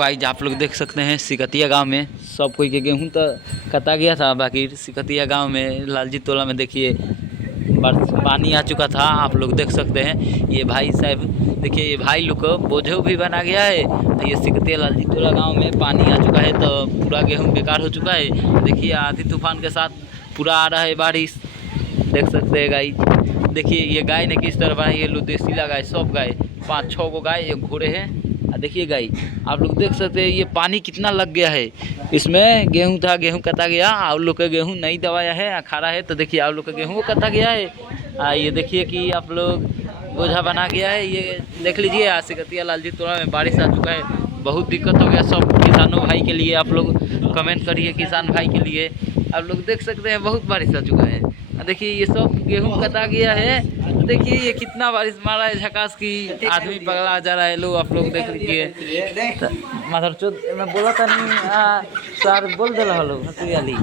Guys आप लोग देख सकते हैं सिकतिया गांव में सब कोई के गेहूं तो कटा गया था। बाकी सिकतिया गांव में लालजी टोला में देखिए पानी आ चुका था। आप लोग देख सकते हैं ये भाई साहब, देखिए ये भाई लोग को बोझो भी बना गया है। ये सिकतिया लालजी टोला गाँव में पानी आ चुका है तो पूरा गेहूँ बेकार हो चुका है। देखिए आंधी तूफान के साथ पूरा आ रहा है बारिश, देख सकते हैं गाइस। देखिए ये गाय ने किस तरह बनाई है, लुदेसीला गाय, सब गाय 5-6 गो गाय, एक घोड़े हैं। देखिए गाय आप लोग देख सकते हैं ये पानी कितना लग गया है। इसमें गेहूं था, गेहूं कटा गया। आप लोग का गेहूं नहीं दबाया है, अखाड़ा है तो देखिए आप लोग का गेहूं कटा गया है। ये देखिए कि आप लोग बोझा बना गया है। ये देख लीजिए सिकतिया लालजी टोला में बारिश आ चुका है, बहुत दिक्कत हो गया सब किसानों भाई के लिए। आप लोग कमेंट करिए किसान भाई के लिए। आप लोग देख सकते हैं बहुत बारिश आ चुका है। देखिए ये सब गेहूं कटा गया है। देखिए ये कितना बारिश मारा है झकास की, आदमी पगला जा रहा है। लो आप लोग देख लीजिए। मदरचोद मैं बोला था नहीं सर बोल दे रहा हलो हंसी वाली।